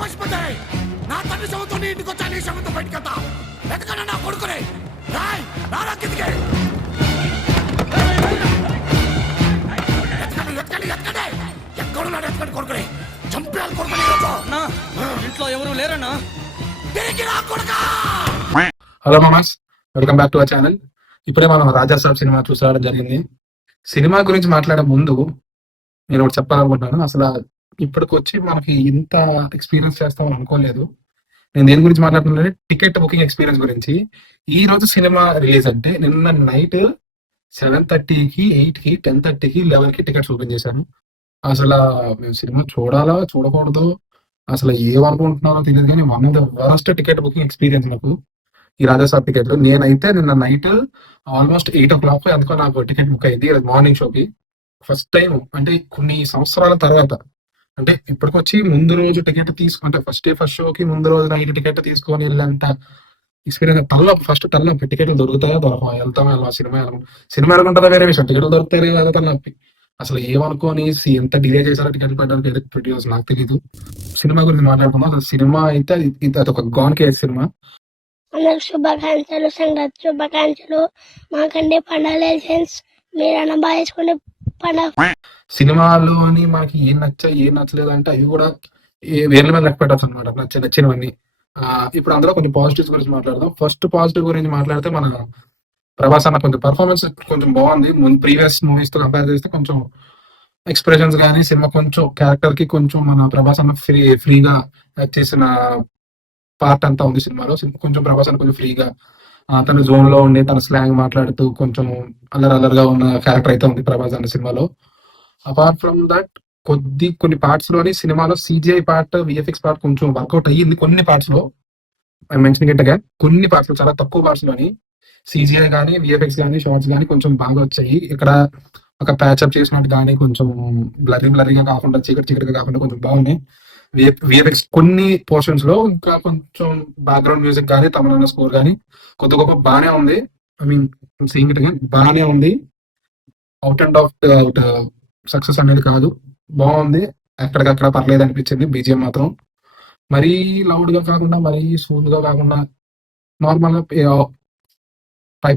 పశుపతి, నా తండ్రి శవంతో నీ ఇంటికి వచ్చా, నీ శవంతో బయటికి వెళ్తా. ఎతకండి నా కొడుకుని. రాయ్ రారా కిందికి. ఎతకండి ఎతకండి ఎతకండి. ఎక్కడున్నాడు ఎతకండి కొడుకుని. చంపేయాలి కొడుకుని ఈరోజు. ఇంట్లో ఎవరు లేరన్నా. తిరిగి రా కొడుకా. హలో మామాస్, welcome back to our channel. ఇప్పుడే మనం రాజా సాబ్ సినిమా చూసి రావడం జరిగింది. సినిమా గురించి మాట్లాడే ముందు నేను ఒకటి చెప్పాలనుకుంటున్నాను. అసలు ఇప్పటికొచ్చి మనకి ఇంత ఎక్స్పీరియన్స్ చేస్తామని అనుకోలేదు. నేను దేని గురించి మాట్లాడుతున్నాను, టికెట్ బుకింగ్ ఎక్స్పీరియన్స్ గురించి. ఈ రోజు సినిమా రిలీజ్ అంటే నిన్న నైట్ 7:30కి 8కి 10:30కి 11కి టికెట్స్ ఓపెన్ చేశాను. అసలు మేము సినిమా చూడాలా చూడకూడదు అసలు ఏమనుకుంటున్నారో తెలియదు, కానీ one of the worst ticket booking experience నాకు ఈ రాజాసాబ్ టికెట్. నేనైతే నిన్న నైట్ ఆల్మోస్ట్ 8 o'clock ఎందుకో నాకు టికెట్ బుక్ అయింది మార్నింగ్ షోకి. ఫస్ట్ టైం అంటే కొన్ని సంవత్సరాల తర్వాత, అంటే ఇప్పటికొచ్చి ముందు రోజు టికెట్ తీసుకుంటే ఫస్ట్ షోకి ముందు రోజు నైట్ టికెట్ తీసుకొని వెళ్ళంత ఎక్స్పీరియన్స్. ఫస్ట్ తలనొప్పి, టికెట్లు దొరుకుతాయో దొరకవా, వెళ్తామో వెళ్ళా, సినిమా అనుకుంటుందా వేరే విషయం, టికెట్లు దొరుకుతాయి లేదా తలనొప్పి. అసలు ఏమనుకోని ఎంత డిలే చేశారో టికెట్ పెట్టడానికి ప్రొడ్యూస్ నాకు తెలీదు. సినిమా గురించి మాట్లాడుకున్నాం. అసలు సినిమా అయితే అది ఒక గాన్ కేస్ సినిమా. అందరికి శుభాకాంక్షలు, సంక్రాంతి శుభాకాంక్షలు. మాకండి పండుగ లైసెన్స్ మీరన్నా బాగా చేసుకునే పండుగ. సినిమాలోని మనకి ఏం నచ్చలేదు అంటే అవి కూడా వేర్ల మీద లెక్క పెట్టచ్చు అనమాట, నచ్చినవన్నీ. ఇప్పుడు అందులో కొన్ని పాజిటివ్స్ గురించి మాట్లాడదాం. ఫస్ట్ పాజిటివ్ గురించి మాట్లాడితే మన ప్రభాస్ అన్న కొంచెం పర్ఫార్మెన్స్ కొంచెం బాగుంది. ముందు ప్రీవియస్ మూవీస్ తో కంపేర్ చేస్తే కొంచెం ఎక్స్ప్రెషన్స్ కానీ సినిమా కొంచెం క్యారెక్టర్ కి కొంచెం మన ప్రభాస్ అన్న ఫ్రీగా యాక్ట్ చేసిన పార్ట్ అంతా ఉంది సినిమాలో. కొంచెం ప్రభాస్ అన్న కొంచెం ఫ్రీగా తన జోన్ లో ఉండి తన స్లాంగ్ మాట్లాడుతూ కొంచెం అల్లరగా ఉన్న క్యారెక్టర్ అయితే ఉంది ప్రభాస్ అన్న సినిమాలో. అపార్ట్ ఫ్రమ్ దట్ కొన్ని పార్ట్స్ లోని సినిమాలో CGI పార్ట్, VFX పార్ట్ కొంచెం వర్కౌట్ అయ్యింది. కొన్ని పార్ట్స్ లో మెన్షన్ గట్టగా కొన్ని పార్ట్స్ లో, చాలా తక్కువ పార్ట్స్ లోని CGI కానీ VFX కానీ షార్ట్స్ కానీ కొంచెం బాగా వచ్చాయి. ఇక్కడ ఒక ప్యాచ్అప్ చేసినట్టు కానీ కొంచెం బ్లరీగా కాకుండా చీకటిగా కాకుండా కొంచెం బాగున్నాయి VFX కొన్ని పోర్షన్స్ లో. ఇంకా కొంచెం బ్యాక్గ్రౌండ్ మ్యూజిక్ కానీ తమిళ స్కోర్ కానీ కొద్ది గొప్ప బాగానే ఉంది. ఐ మీన్ సీయింగ్ ఇట్ బాగానే ఉంది. అవుట్ అండ్ అవుట్ సక్సెస్ అనేది కాదు, బాగుంది. ఎక్కడికక్కడ పర్లేదు అనిపించింది. BGM మాత్రం మరీ లౌడ్ గా కాకుండా మరీ స్మూత్ గా కాకుండా నార్మల్ గా పై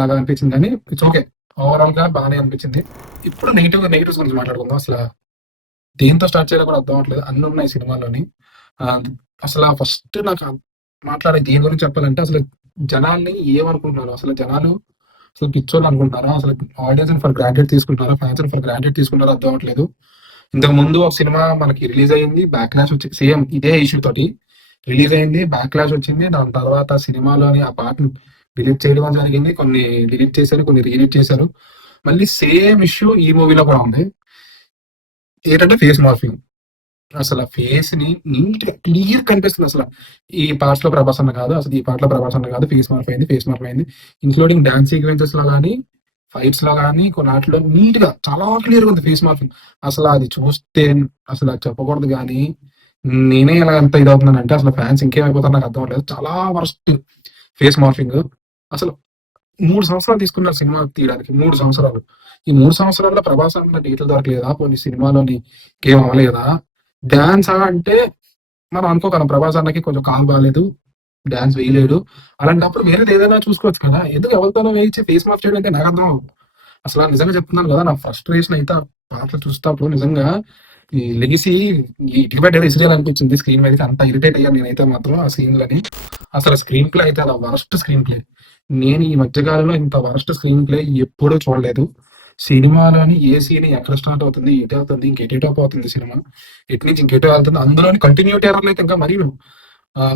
లాగా అనిపించింది, కానీ ఇట్స్ ఓకే. ఓవరాల్ గా బాగానే అనిపించింది. ఇప్పుడు నెగిటివ్స్ గురించి మాట్లాడుకుందాం. అసలు దేంతో స్టార్ట్ చేయాలో కూడా అర్థం అవట్లేదు, అన్ని ఉన్నాయి సినిమాలోని. అసలు ఫస్ట్ నాకు మాట్లాడే దేని గురించి చెప్పాలంటే, అసలు జనాల్ని ఏమనుకుంటున్నారు, అసలు జనాలు అసలు పిచ్చోళ్ళు అనుకుంటున్నారా, అసలు ఆడియన్స్ ఫర్ గ్రాంటెడ్ తీసుకుంటున్నారా, ఫ్యాన్స్ ఫర్ గ్రాంటెడ్ తీసుకుంటారా అర్థం అవ్వట్లేదు. ఇంతకు ముందు ఒక సినిమా మనకి రిలీజ్ అయింది, బ్యాక్లాష్ వచ్చి సేమ్ ఇదే ఇష్యూ తోటి రిలీజ్ అయింది, బ్యాక్లాష్ వచ్చింది. దాని తర్వాత సినిమాలోని ఆ పార్ట్ డిలీట్ చేయడం జరిగింది, కొన్ని డిలీట్ చేశారు, కొన్ని రీలీట్ చేశారు. మళ్ళీ సేమ్ ఇష్యూ ఈ మూవీలో కూడా ఉంది. ఏంటంటే ఫేస్ మార్ఫింగ్. అసలు ఫేస్ ని నీట్ గా క్లియర్ కనిపిస్తుంది. అసలు ఈ పార్ట్స్ లో ప్రభాస్ అన్న కాదు, అసలు ఈ పార్ట్ లో ప్రభాస్ అన్న కాదు, ఫేస్ మార్ఫ్ అయింది. ఇంక్లూడింగ్ డాన్స్ సీక్వెన్సెస్ లో కానీ ఫైట్స్ లో కానీ కొన్ని వాటిలో నీట్ గా చాలా క్లియర్ గా ఉంది ఫేస్ మార్ఫింగ్. అసలు అది చూస్తే అసలు అది చెప్పకూడదు, కానీ నేనే ఇలా ఎంత ఇదవుతున్నానంటే అసలు ఫ్యాన్స్ ఇంకేమైపోతారు నాకు అర్థం అవ్వలేదు. చాలా వర్స్ట్ ఫేస్ మార్ఫింగ్. అసలు 3 సంవత్సరాలు తీసుకున్నారు సినిమా తీయడానికి, 3 సంవత్సరాలు. ఈ 3 సంవత్సరాల్లో ప్రభాస్ అన్న డీటెయిల్ దొరకలేదా, కొన్ని సినిమాలోని ఏం అవ్వలేదా? డాన్స్ అంటే మనం అనుకోగలం ప్రభాస్ అన్నకి కొంచెం కాలు బాగాలేదు, డాన్స్ వేయలేడు, అలాంటప్పుడు వేరేది ఏదైనా చూసుకోవచ్చు కదా. ఎందుకు ఎవరితోనో వేయించి ఫేస్ మాఫ్ చేయడం అంటే నాకు అర్థం అవ్వదు. అసలు నిజంగా చెప్తున్నాను కదా, నా ఫ్రస్ట్రేషన్ అయితే పాటలు చూస్తాప్పుడు నిజంగా ఈ లెగిసి ఈ టికెట్ అయితే ఇసిరేయాలి అనిపించింది. స్క్రీన్ మీద అంత ఇరిటేట్ అయ్యాను నేనైతే మాత్రం ఆ సీన్లని. అసలు స్క్రీన్ ప్లే అయితే అలా వరస్ట్ స్క్రీన్ ప్లే. నేను ఈ మధ్యకాలంలో ఇంత వరస్ట్ స్క్రీన్ ప్లే ఎప్పుడూ చూడలేదు. సినిమాలోని ఏ సీన్ ఎక్కడ స్టార్ట్ అవుతుంది, ఎటు అవుతుంది, ఇంకెటేటో పోతుంది సినిమా, ఎటు నుంచి ఇంకెటో వెళ్తుంది. అందులోని కంటిన్యూటీ ఎర్రర్లు అయితే ఇంకా మరీ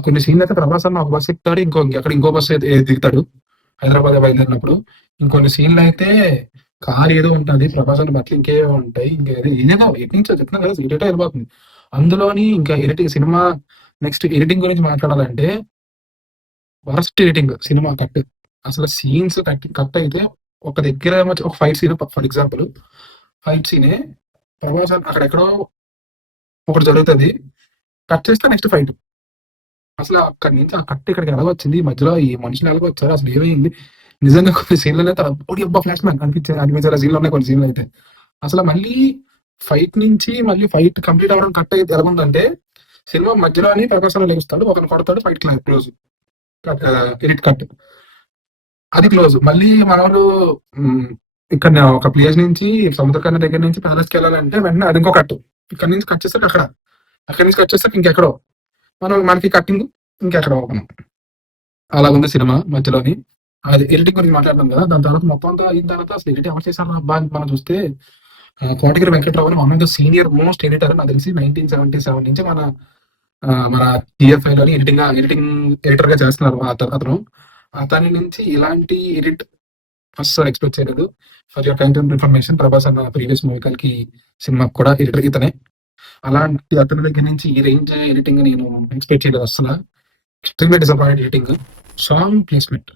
కొన్ని సీన్లు అయితే ప్రభాస్ అన్న ఒక బస్సు ఎక్కుతాడు, ఇంకో బస్సు దిగుతాడు హైదరాబాద్ బయలుదేరినప్పుడు. ఇంకొన్ని సీన్లు అయితే కారు ఏదో ఉంటుంది, ప్రభాస్ అన్న బట్టలు ఇంకేవో ఉంటాయి, ఇంకేదో ఎటు నుంచో చెప్తున్నాను కదా, ఎటేటో వెళ్ళిపోతుంది. అందులోని ఇంకా ఎడిటింగ్, సినిమా నెక్స్ట్ ఎడిటింగ్ గురించి మాట్లాడాలంటే వరస్ట్ ఎడిటింగ్ సినిమా కట్. అసలు సీన్స్ కట్ అయితే ఒక దగ్గర ఒక fight scene, for example fight సీనే ప్రభాస్ అక్కడెక్కడో ఒకటి జరుగుతుంది, కట్ చేస్తే నెక్స్ట్ ఫైట్. అసలు అక్కడి నుంచి ఆ కట్ ఇక్కడికి ఎలా వచ్చింది, మధ్యలో ఈ మనుషులు ఎలా వచ్చారు, అసలు ఏమైంది? నిజంగా కొన్ని సీన్లు అయితే ఫ్లాష్ మ్యాన్ అనిపించారు సీన్లు ఉన్నాయి కొన్ని సీన్లు అయితే. అసలు మళ్ళీ ఫైట్ నుంచి మళ్ళీ ఫైట్ కంప్లీట్ అవ్వడం కట్ అయితే ఎలా ఉందంటే సినిమా మధ్యలో అని ప్రకాశం లెగుస్తాడు, ఒకరిని కొడతాడు, ఫైట్ క్లోజ్, ఎడిట్ కట్, అది క్లోజ్. మళ్ళీ మనోడు ఇక్కడ ఒక ప్లేస్ నుంచి సముద్రకన్న దగ్గర నుంచి ప్యాలెస్కి వెళ్ళాలంటే వెంటనే అది ఇంకో కట్, ఇక్కడ నుంచి కట్ చేస్తే అక్కడి నుంచి కట్ చేస్తే ఇంకెక్కడో మనకి కట్టింగ్ ఇంకెక్కడో మనం. అలా ఉంది సినిమా మధ్యలోని. అది ఎడిటింగ్ గురించి మాట్లాడతాం కదా, దాని తర్వాత మొత్తం అంతా అయిన తర్వాత అసలు ఎడిట్ ఎవరు చేశారు అబ్బా అని మనం చూస్తే కోటగిరి వెంకట్రావు అని one of the senior most editor నాకు తెలిసి 1977 నుంచి మన TFI లోని ఎడిటింగ్ ఎడిటర్ గా చేస్తున్నారు అతని నుంచి ఇలాంటి ఎడిట్ ఫస్ట్ ఎక్స్పెక్ట్ చేయలేదు. For your kind information, Prabhas అన్న ప్రీవియస్ మూవీకి సినిమాకి కూడా ఎడిటర్ ఇతనే. అలాంటి అతని దగ్గర నుంచి ఈ రేంజ్ ఎడిటింగ్ నేను ఎక్స్పెక్ట్ చేయలేదు అసలు. Extremely disappoint editing. Song placement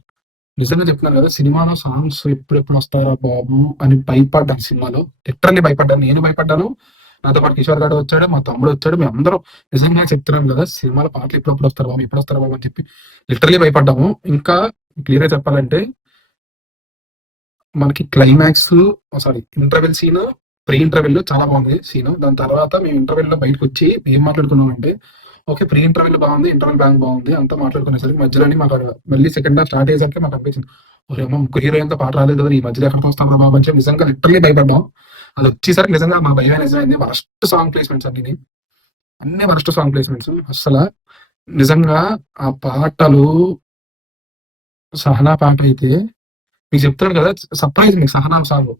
నిజంగా చెప్తున్నాను కదా, సినిమాలో సాంగ్స్ ఎప్పుడెప్పుడు వస్తారా బాబు అని భయపడ్డాను. సినిమాలో లిటరల్లీ భయపడ్డాను, నేను భయపడ్డాను, నాతో పాటు కిషోర్ గారు వచ్చాడు, మా తమ్ముడు వచ్చాడు, మేము అందరం నిజంగా చెప్తున్నాం కదా సినిమాలో పాటలు ఎప్పుడెప్పుడు వస్తారు బాబు అని చెప్పి లిటరల్లీ భయపడ్డాము. ఇంకా క్లియర్ గా చెప్పాలంటే మనకి climax interval scene, pre interval చాలా బాగుంది సీన్. దాని తర్వాత మేము ఇంటర్వెల్ లో బయటకు వచ్చి ఏం మాట్లాడుకున్నామంటే, ఓకే ప్రీ ఇంటర్వెల్ బాగుంది, ఇంటర్వెల్ బ్యాంక్ బాగుంది, అంతా మాట్లాడుకునేసరికి మధ్యలోని మాకు మళ్ళీ సెకండ్ హాఫ్ స్టార్ట్ అయ్యేసరికి మాకు అనిపించింది, ఒరేమో ముగ్గురు హీరోయిన్తో పాట రాలేదు కదా, ఈ మధ్యలో ఎక్కడికి వస్తాం రా బాబు అని చెప్పి నిజంగా లిటరల్లీ భయపడ్డాం. అది వచ్చేసరికి నిజంగా మా భయం నిజమైంది. వరస్ట్ సాంగ్ ప్లేస్మెంట్స్ అన్ని వరస్ట్ సాంగ్ ప్లేస్మెంట్స్. అసలు నిజంగా ఆ పాటలు, సహనా పాట అయితే మీకు చెప్తాను కదా, సర్ప్రైజ్ మీకు సహనా సాంగ్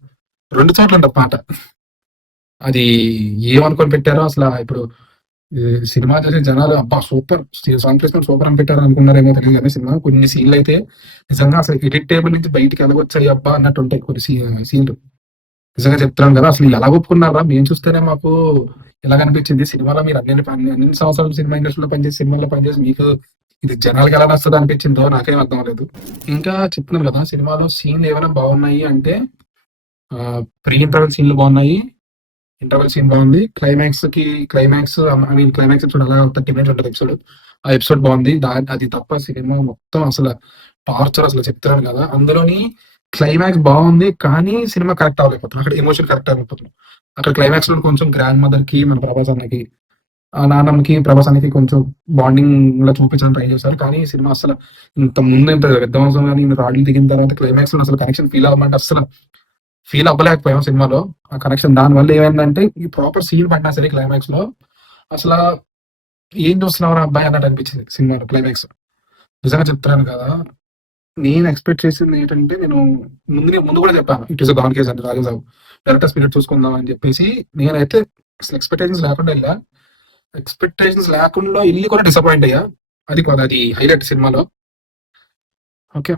2 చోట్ల ఉంటుంది పాట. అది ఏమనుకొని పెట్టారో అసలు. ఇప్పుడు సినిమా చేసే జనాలు అబ్బా సూపర్ సాంగ్ ప్లేస్మెంట్ సూపర్ అని పెట్టారు అనుకున్నారేమో తెలియదు, కానీ సినిమా కొన్ని సీన్లు అయితే నిజంగా అసలు ఎడిట్ టేబుల్ నుంచి బయటికి వెళ్ళవచ్చాయి అబ్బా అన్నట్టు ఉంటాయి కొన్ని సీన్లు. నిజంగా చెప్తున్నాను కదా, అసలు ఎలా ఒప్పుకున్నారా? మేము చూస్తేనే మాకు ఎలా అనిపించింది. సినిమాలో మీరు అన్ని సంవత్సరాలు సినిమా ఇండస్ట్రీలో సినిమాలో పనిచేసి మీకు ఇది జనాలకి ఎలా నచ్చదు అనిపించిందో నాకేం అర్థం లేదు. ఇంకా చెప్తున్నాను కదా, సినిమాలో సీన్లు ఏమైనా బాగున్నాయి అంటే ప్రీ ఇంటర్వెల్ సీన్లు బాగున్నాయి, ఇంటర్వెల్ సీన్ బాగుంది, క్లైమాక్స్ ఎపిసోడ్ అలా 30 minutes ఉంటుంది ఎపిసోడ్, ఆ ఎపిసోడ్ బాగుంది. అది తప్ప సినిమా మొత్తం అసలు టార్చర్. అసలు చెప్తున్నాను కదా, అందులోని క్లైమాక్స్ బాగుంది కానీ సినిమా కరెక్ట్ అవ్వలేకపోతుంది, అక్కడ ఎమోషన్ కరెక్ట్ అవ్వలేకపోతుంది. అక్కడ క్లైమాక్స్ లో కొంచెం గ్రాండ్ మదర్ కి మన ప్రభాస్ అన్నకి, ఆ నాన్నమ్మకి ప్రభాస్ అన్నకి కొంచెం బాండింగ్ లా చూపించడానికి ట్రై చేశారు. కానీ సినిమా అసలు ఇంత ముందు ఇంత విధ్వంసం కానీ రాడ్లు దిగిన తర్వాత క్లైమాక్స్ లో అసలు కనెక్షన్ ఫీల్ అవ్వమంటే అసలు ఫీల్ అవ్వలేకపోయాం సినిమాలో ఆ కనెక్షన్. దాని వల్ల ఏమైందంటే ఈ ప్రాపర్ సీన్ పడినా సరే క్లైమాక్స్ లో అసలు ఏం చూస్తున్నావు అబ్బాయి అన్నట్టు అనిపించింది సినిమాలో క్లైమాక్స్. నిజంగా చెప్తున్నాను కదా, నేను ఎక్స్పెక్ట్ చేసింది ఏంటంటే, నేను ముందు కూడా చెప్పాను, ఇట్ ఈస్ గాన్ కేస్ అంటే రాజాసాబు డైరెక్టర్ స్పిరిట్ చూసుకుందాం అని చెప్పేసి. నేనైతే అసలు ఎక్స్పెక్టేషన్స్ లేకుండా వెళ్ళి కూడా డిసప్పాయింట్ అయ్యా. అది హైలైట్ సినిమాలో. ఓకే,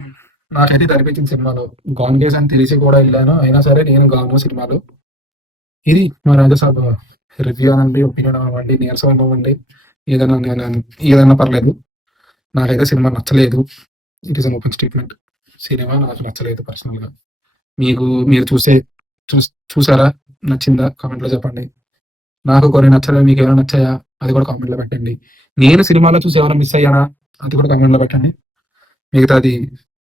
నాకైతే ఇది అనిపించింది సినిమాలో. గాన్ కేస్ అని తెలిసి కూడా వెళ్ళాను, అయినా సరే నేను గాను సినిమాలో. ఇది మా రాజాసాబు రివ్యూ అనండి, ఒపీనియన్ అవ్వండి, నీరసం అవ్వండి, ఏదైనా పర్లేదు. నాకైతే సినిమా నచ్చలేదు. It is an open statement. Cinema నాకు నచ్చలేదు పర్సనల్ గా. మీరు చూసారా? నచ్చిందా? కామెంట్ లో చెప్పండి. నాకు కొన్ని నచ్చలేదు, మీకు ఏమైనా నచ్చాయా అది కూడా కామెంట్ లో పెట్టండి. నేను సినిమాలో చూసి ఏమైనా మిస్ అయ్యానా అది కూడా కామెంట్ లో పెట్టండి. మిగతాది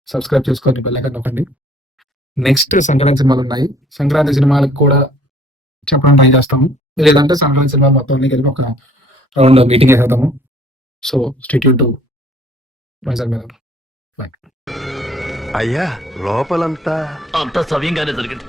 సబ్స్క్రైబ్ చేసుకొని బెల్ ఐకాన్ నొక్కండి. నెక్స్ట్ సంక్రాంతి సినిమాలు ఉన్నాయి, సంక్రాంతి సినిమాలకు కూడా చెప్పడం ట్రై చేస్తాము, లేదంటే సంక్రాంతి సినిమా మొత్తం కలిపి ఒక రౌండ్ మీటింగ్ వేసేద్దాము. So stay tune to Vizag మీద. అయ్యా లోపలంతా అంత సవ్యంగానే జరిగింది.